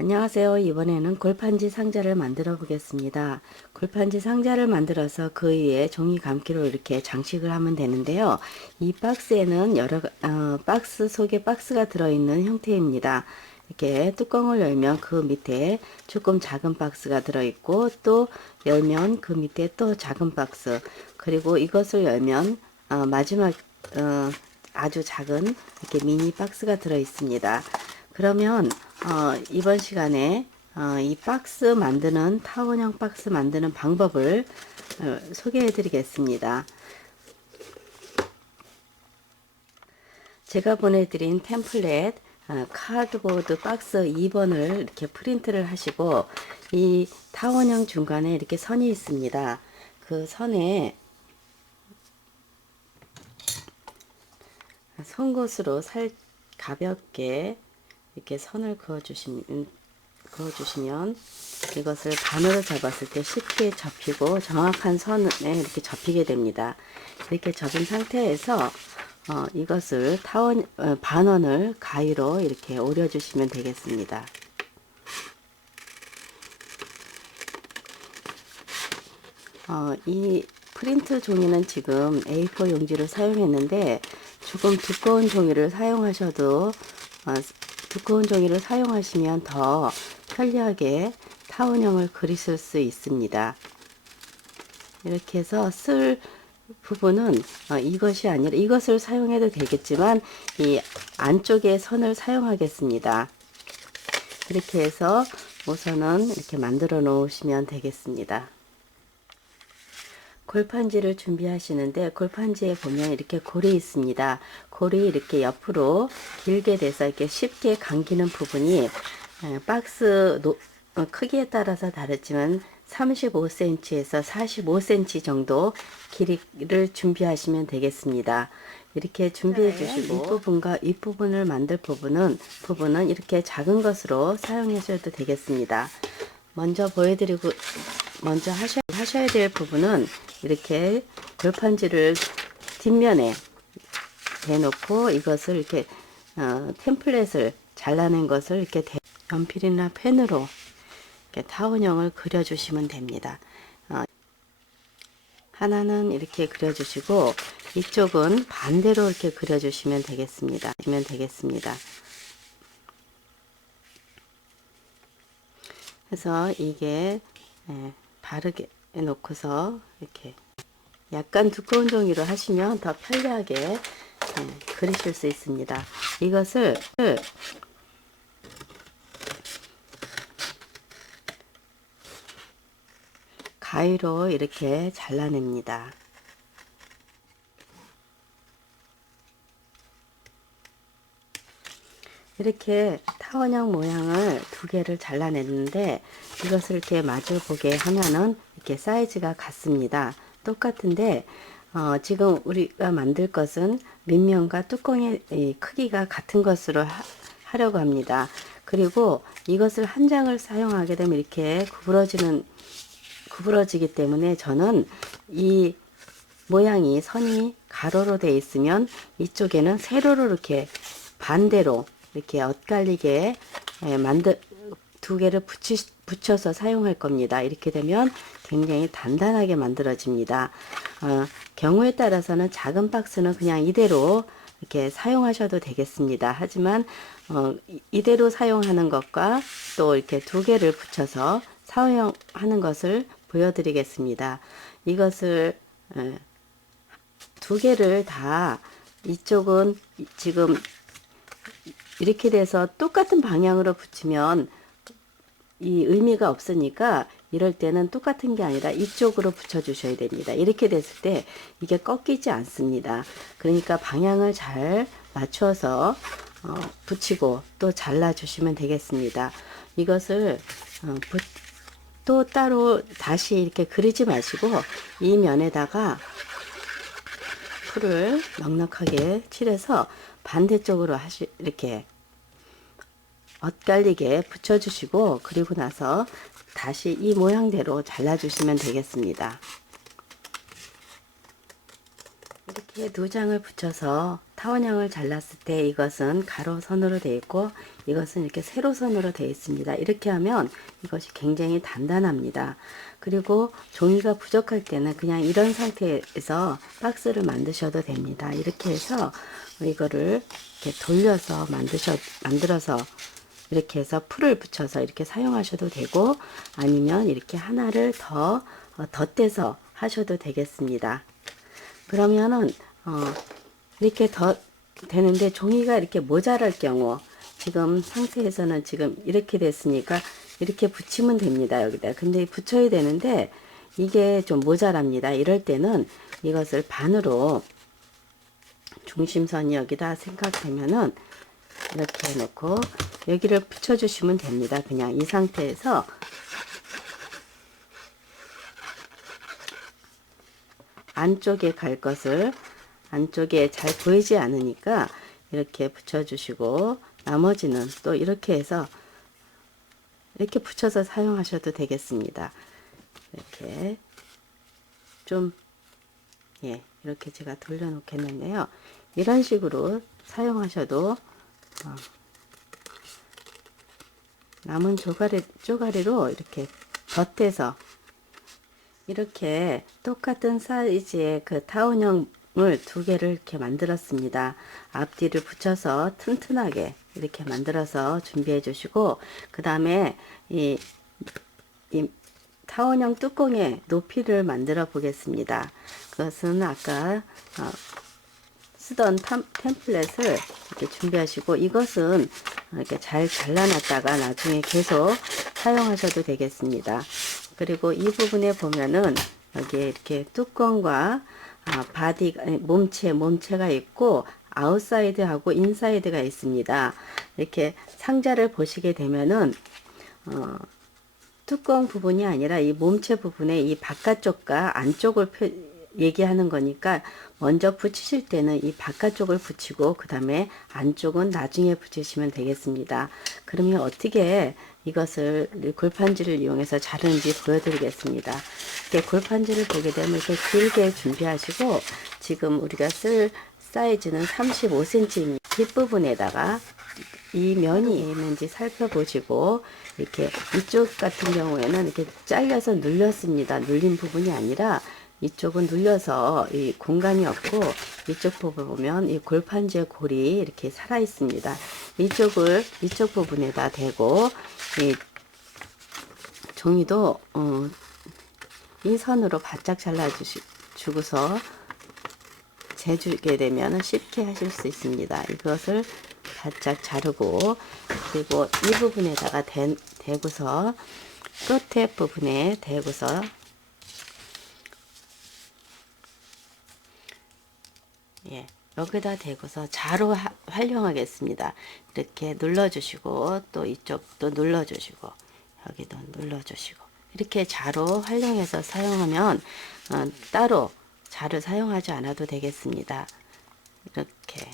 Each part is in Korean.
안녕하세요. 이번에는 골판지 상자를 만들어 보겠습니다. 골판지 상자를 만들어서 그 위에 종이 감기로 이렇게 장식을 하면 되는데요. 이 박스에는 박스 속에 박스가 들어있는 형태입니다. 이렇게 뚜껑을 열면 그 밑에 조금 작은 박스가 들어있고, 또 열면 그 밑에 또 작은 박스, 그리고 이것을 열면 마지막 아주 작은 이렇게 미니 박스가 들어 있습니다. 그러면 이번 시간에 이 박스 만드는 타원형 박스 만드는 방법을 소개해 드리겠습니다. 제가 보내드린 템플릿 카드보드 박스 2번을 이렇게 프린트를 하시고, 이 타원형 중간에 이렇게 선이 있습니다. 그 선에 송곳으로 가볍게 이렇게 선을 그어주시면 이것을 반으로 접었을 때 쉽게 접히고 정확한 선에 이렇게 접히게 됩니다. 이렇게 접은 상태에서 이것을 반원을 가위로 이렇게 오려주시면 되겠습니다. 이 프린트 종이는 지금 A4 용지를 사용했는데, 조금 두꺼운 종이를 사용하시면 더 편리하게 타원형을 그리실 수 있습니다. 이렇게 해서 쓸 부분은 이것이 아니라 이것을 사용해도 되겠지만, 이 안쪽에 선을 사용하겠습니다. 이렇게 해서 우선은 이렇게 만들어 놓으시면 되겠습니다. 골판지를 준비하시는데, 골판지에 보면 이렇게 골이 있습니다. 골이 이렇게 옆으로 길게 돼서 이렇게 쉽게 감기는 부분이 박스 크기에 따라서 다르지만 35cm에서 45cm 정도 길이를 준비하시면 되겠습니다. 이렇게 준비해 주시고, 윗부분과 윗부분을 만들 부분은 이렇게 작은 것으로 사용하셔도 되겠습니다. 먼저 하셔야 될 부분은 이렇게 골판지를 뒷면에 대놓고, 이것을 이렇게 템플릿을 잘라낸 것을 이렇게 연필이나 펜으로 이렇게 타원형을 그려주시면 됩니다. 하나는 이렇게 그려주시고, 이쪽은 반대로 이렇게 그려주시면 되겠습니다. 그래서 이게 바르게 놓고서 이렇게 약간 두꺼운 종이로 하시면 더 편리하게 그리실 수 있습니다. 이것을 가위로 이렇게 잘라냅니다. 이렇게 타원형 모양을 두 개를 잘라냈는데, 이것을 이렇게 마주 보게 하면은 이렇게 사이즈가 같습니다. 똑같은데 지금 우리가 만들 것은 밑면과 뚜껑의 크기가 같은 것으로 하려고 합니다. 그리고 이것을 한 장을 사용하게 되면 이렇게 구부러지기 때문에, 저는 이 모양이 선이 가로로 되어 있으면 이쪽에는 세로로 이렇게 반대로 이렇게 엇갈리게 두 개를 붙여서 사용할 겁니다. 이렇게 되면 굉장히 단단하게 만들어집니다. 경우에 따라서는 작은 박스는 그냥 이대로 이렇게 사용하셔도 되겠습니다. 하지만 이대로 사용하는 것과 또 이렇게 두 개를 붙여서 사용하는 것을 보여드리겠습니다. 이것을 두 개를 다, 이쪽은 지금 이렇게 돼서 똑같은 방향으로 붙이면 이 의미가 없으니까, 이럴 때는 똑같은 게 아니라 이쪽으로 붙여 주셔야 됩니다. 이렇게 됐을 때 이게 꺾이지 않습니다. 그러니까 방향을 잘 맞춰서 붙이고 또 잘라 주시면 되겠습니다. 이것을 또 따로 다시 이렇게 그리지 마시고, 이 면에다가 풀을 넉넉하게 칠해서 반대쪽으로 이렇게 엇갈리게 붙여주시고, 그리고 나서 다시 이 모양대로 잘라주시면 되겠습니다. 이렇게 두 장을 붙여서 타원형을 잘랐을 때 이것은 가로선으로 되어 있고 이것은 이렇게 세로선으로 되어 있습니다. 이렇게 하면 이것이 굉장히 단단합니다. 그리고 종이가 부족할 때는 그냥 이런 상태에서 박스를 만드셔도 됩니다. 이렇게 해서 이거를 이렇게 돌려서 만들어서 이렇게 해서 풀을 붙여서 이렇게 사용하셔도 되고 아니면 이렇게 하나를 더 덧대서 하셔도 되겠습니다. 그러면은 이렇게 더 되는데 종이가 이렇게 모자랄 경우 지금 상태에서는 지금 이렇게 됐으니까 이렇게 붙이면 됩니다. 여기다. 근데 붙여야 되는데 이게 좀 모자랍니다. 이럴 때는 이것을 반으로 중심선이 여기다 생각되면은 이렇게 해놓고 여기를 붙여주시면 됩니다. 그냥 이 상태에서 안쪽에 갈 것을 안쪽에 잘 보이지 않으니까 이렇게 붙여주시고 나머지는 또 이렇게 해서 이렇게 붙여서 사용하셔도 되겠습니다. 이렇게 좀 이렇게 제가 돌려놓겠는데요. 이런 식으로 사용하셔도 남은 쪼가리로 이렇게 덧대서 이렇게 똑같은 사이즈의 그 타원형을 두 개를 이렇게 만들었습니다. 앞뒤를 붙여서 튼튼하게 이렇게 만들어서 준비해 주시고 그 다음에 이 타원형 뚜껑의 높이를 만들어 보겠습니다. 그것은 아까 쓰던 템플릿을 이렇게 준비하시고 이것은 이렇게 잘 잘라놨다가 나중에 계속 사용하셔도 되겠습니다. 그리고 이 부분에 보면은 여기에 이렇게 뚜껑과 바디 몸체가 있고 아웃사이드하고 인사이드가 있습니다. 이렇게 상자를 보시게 되면은 뚜껑 부분이 아니라 이 몸체 부분에 이 바깥쪽과 안쪽을 얘기하는 거니까 먼저 붙이실 때는 이 바깥쪽을 붙이고 그 다음에 안쪽은 나중에 붙이시면 되겠습니다. 그러면 어떻게 이것을 골판지를 이용해서 자르는지 보여드리겠습니다. 이렇게 골판지를 보게 되면 이렇게 길게 준비하시고 지금 우리가 쓸 사이즈는 35cm입니다. 뒷부분에다가 이 면이 있는지 살펴보시고 이렇게 이쪽 같은 경우에는 이렇게 잘려서 눌렸습니다. 눌린 부분이 아니라 이쪽은 눌려서 이 공간이 없고 이쪽 부분 보면 이 골판지의 골이 이렇게 살아 있습니다. 이쪽을 이쪽 부분에다 대고 이 종이도 이 선으로 바짝 잘라 주고서 재주게 되면 쉽게 하실 수 있습니다. 이것을 바짝 자르고 그리고 이 부분에다가 대고서 끝에 부분에 대고서 여기다 대고서 자로 활용하겠습니다. 이렇게 눌러주시고 또 이쪽도 눌러주시고 여기도 눌러주시고 이렇게 자로 활용해서 사용하면 따로 자를 사용하지 않아도 되겠습니다. 이렇게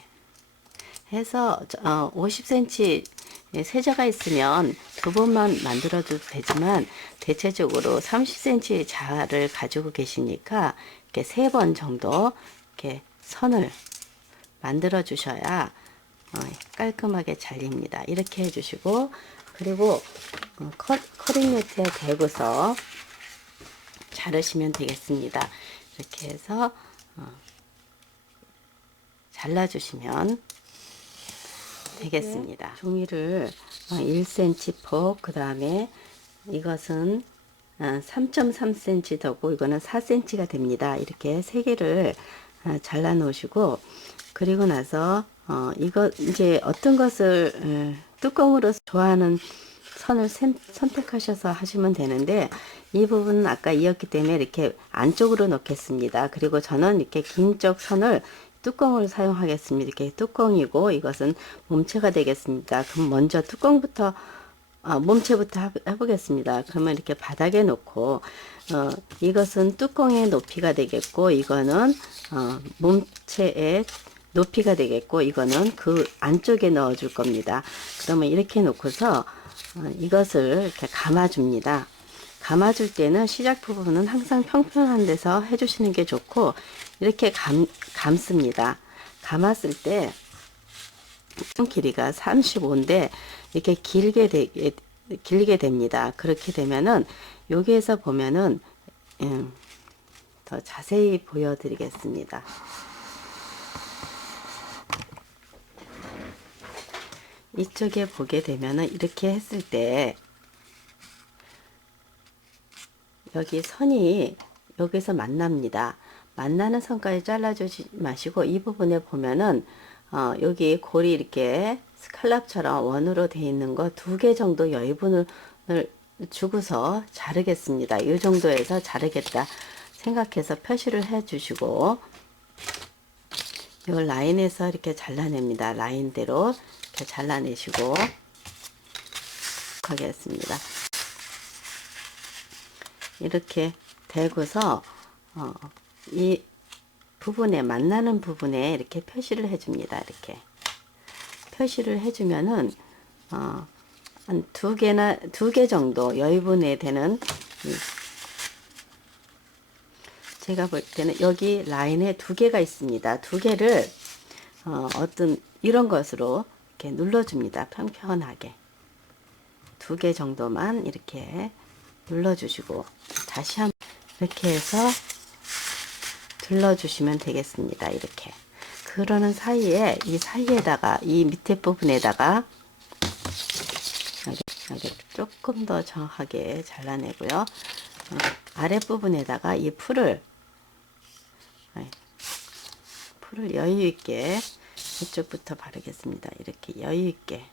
해서 50cm 세자가 있으면 두 번만 만들어도 되지만 대체적으로 30cm 자를 가지고 계시니까 이렇게 세 번 정도 이렇게 선을 만들어 주셔야 깔끔하게 잘립니다. 이렇게 해주시고 그리고 커링 매트에 대고서 자르시면 되겠습니다. 이렇게 해서 잘라주시면 되겠습니다. 종이를 1cm 폭, 그 다음에 이것은 3.3cm 더고 이거는 4cm가 됩니다. 이렇게 세 개를 잘라 놓으시고 그리고 나서 이거 이제 어떤 것을 뚜껑으로 좋아하는 선을 선택하셔서 하시면 되는데 이 부분은 아까 이었기 때문에 이렇게 안쪽으로 놓겠습니다. 그리고 저는 이렇게 긴 쪽 선을 뚜껑을 사용하겠습니다. 이렇게 뚜껑이고 이것은 몸체가 되겠습니다. 그럼 먼저 뚜껑부터 몸체부터 해보겠습니다. 그러면 이렇게 바닥에 놓고 이것은 뚜껑의 높이가 되겠고 이거는 몸체의 높이가 되겠고 이거는 그 안쪽에 넣어 줄 겁니다. 그러면 이렇게 놓고서 이것을 이렇게 감아줍니다. 감아줄 때는 시작 부분은 항상 평평한 데서 해주시는 게 좋고 이렇게 감습니다. 감았을 때 길이가 35인데 이렇게 길게 됩니다. 그렇게 되면은 여기에서 보면은 더 자세히 보여드리겠습니다. 이쪽에 보게 되면은 이렇게 했을 때 여기 선이 여기서 만납니다. 만나는 선까지 잘라주지 마시고 이 부분에 보면은 여기 골이 이렇게 스칼랍처럼 원으로 되어 있는 거 2개 정도 여유분을 주고서 자르겠습니다. 이 정도에서 자르겠다 생각해서 표시를 해 주시고 이 라인에서 이렇게 잘라냅니다. 라인대로 이렇게 잘라내시고 하겠습니다. 이렇게 대고서 이 부분에 만나는 부분에 이렇게 표시를 해줍니다. 이렇게 표시를 해주면은 한 2개 정도 여유분에 되는 제가 볼 때는 여기 라인에 2개가 있습니다. 2개를 어떤 이런 것으로 이렇게 눌러줍니다. 평평하게 2개 정도만 이렇게 눌러주시고 다시 한번 이렇게 해서 둘러주시면 되겠습니다. 이렇게 그러는 사이에 이 사이에다가 이 밑에 부분에다가 여기 조금 더 정확하게 잘라내고요. 아랫부분에다가 이 풀을 여유있게 이쪽부터 바르겠습니다. 이렇게 여유있게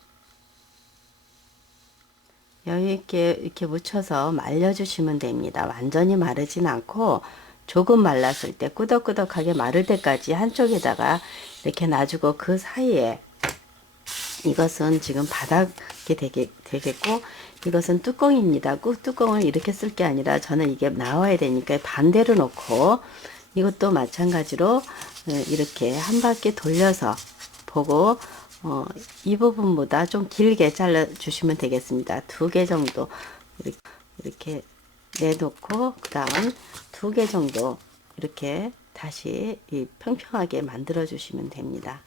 이렇게 묻혀서 말려주시면 됩니다. 완전히 마르진 않고 조금 말랐을 때 꾸덕꾸덕하게 마를 때까지 한쪽에다가 이렇게 놔주고 그 사이에 이것은 지금 바닥이 되겠고 이것은 뚜껑입니다. 꼭 뚜껑을 이렇게 쓸 게 아니라 저는 이게 나와야 되니까 반대로 놓고 이것도 마찬가지로 이렇게 한 바퀴 돌려서 보고 이 부분보다 좀 길게 잘라 주시면 되겠습니다. 2개 정도 이렇게 내놓고 그 다음 2개 정도 이렇게 다시 평평하게 만들어 주시면 됩니다.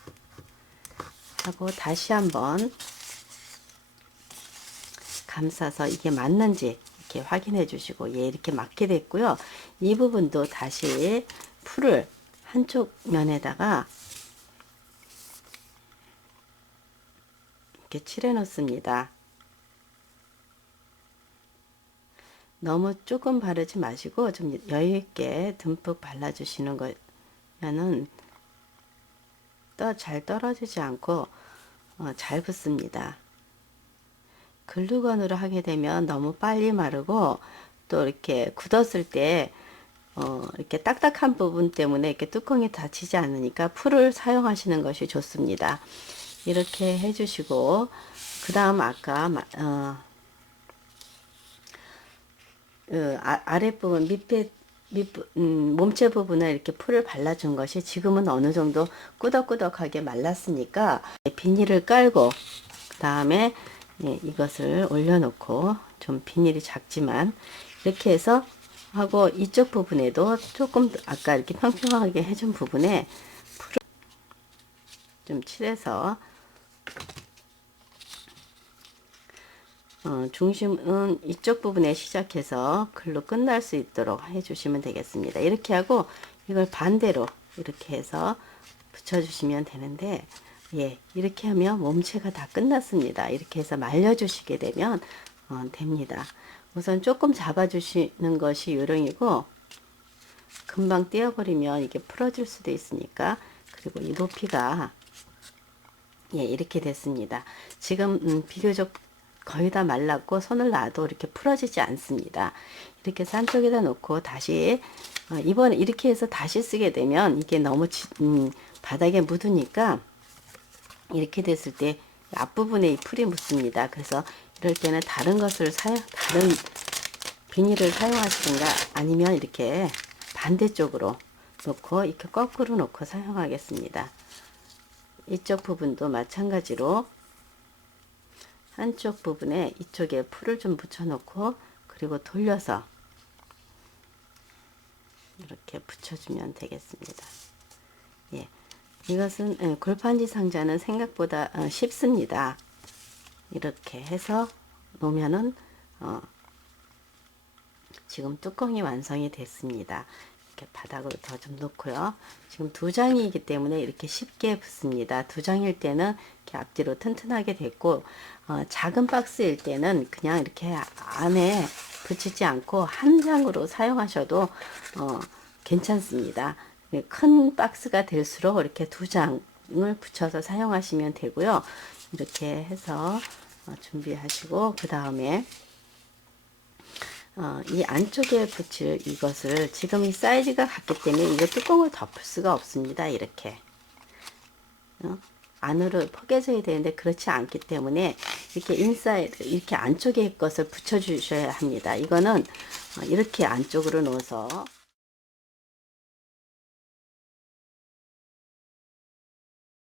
하고 다시 한번 감싸서 이게 맞는지 이렇게 확인해 주시고 예, 이렇게 맞게 됐고요. 이 부분도 다시 풀을 한쪽 면에다가 이렇게 칠해 놓습니다. 너무 조금 바르지 마시고 좀 여유 있게 듬뿍 발라 주시는 거면은 잘 떨어지지 않고 잘 붙습니다. 글루건으로 하게 되면 너무 빨리 마르고 또 이렇게 굳었을 때 이렇게 딱딱한 부분 때문에 이렇게 뚜껑이 닫히지 않으니까 풀을 사용하시는 것이 좋습니다. 이렇게 해주시고 그 다음 아까 아랫부분 몸체 부분에 이렇게 풀을 발라준 것이 지금은 어느 정도 꾸덕꾸덕하게 말랐으니까 비닐을 깔고 그 다음에 이것을 올려놓고 좀 비닐이 작지만 이렇게 해서 하고 이쪽 부분에도 조금 아까 이렇게 평평하게 해준 부분에 풀을 좀 칠해서 중심은 이쪽 부분에 시작해서 글로 끝날 수 있도록 해주시면 되겠습니다. 이렇게 하고 이걸 반대로 이렇게 해서 붙여주시면 되는데 예, 이렇게 하면 몸체가 다 끝났습니다. 이렇게 해서 말려주시게 되면 됩니다. 우선 조금 잡아주시는 것이 요령이고 금방 떼어버리면 이게 풀어질 수도 있으니까 그리고 이 높이가 예, 이렇게 됐습니다. 지금 비교적 거의 다 말랐고 손을 놔도 이렇게 풀어지지 않습니다. 이렇게 해서 한쪽에다 놓고 다시 이번에 이렇게 해서 다시 쓰게 되면 이게 너무 바닥에 묻으니까 이렇게 됐을 때 앞부분에 이 풀이 묻습니다. 그래서 이럴 때는 다른 비닐을 사용하시든가 아니면 이렇게 반대쪽으로 놓고 이렇게 거꾸로 놓고 사용하겠습니다. 이쪽 부분도 마찬가지로 한쪽 부분에 이쪽에 풀을 좀 붙여 놓고 그리고 돌려서 이렇게 붙여주면 되겠습니다. 예, 이것은 골판지 상자는 생각보다 쉽습니다. 이렇게 해서 놓으면은 지금 뚜껑이 완성이 됐습니다. 이렇게 바닥으로 더 좀 놓고요. 지금 두 장이기 때문에 이렇게 쉽게 붙습니다. 두 장일 때는 이렇게 앞뒤로 튼튼하게 됐고 작은 박스일 때는 그냥 이렇게 안에 붙이지 않고 한 장으로 사용하셔도 괜찮습니다. 큰 박스가 될수록 이렇게 두 장을 붙여서 사용하시면 되고요. 이렇게 해서 준비하시고 그 다음에 이 안쪽에 붙일 이것을 지금 이 사이즈가 같기 때문에 이거 뚜껑을 덮을 수가 없습니다. 이렇게 안으로 포개져야 되는데 그렇지 않기 때문에 이렇게 인사이드 이렇게 안쪽에 것을 붙여 주셔야 합니다. 이거는 이렇게 안쪽으로 넣어서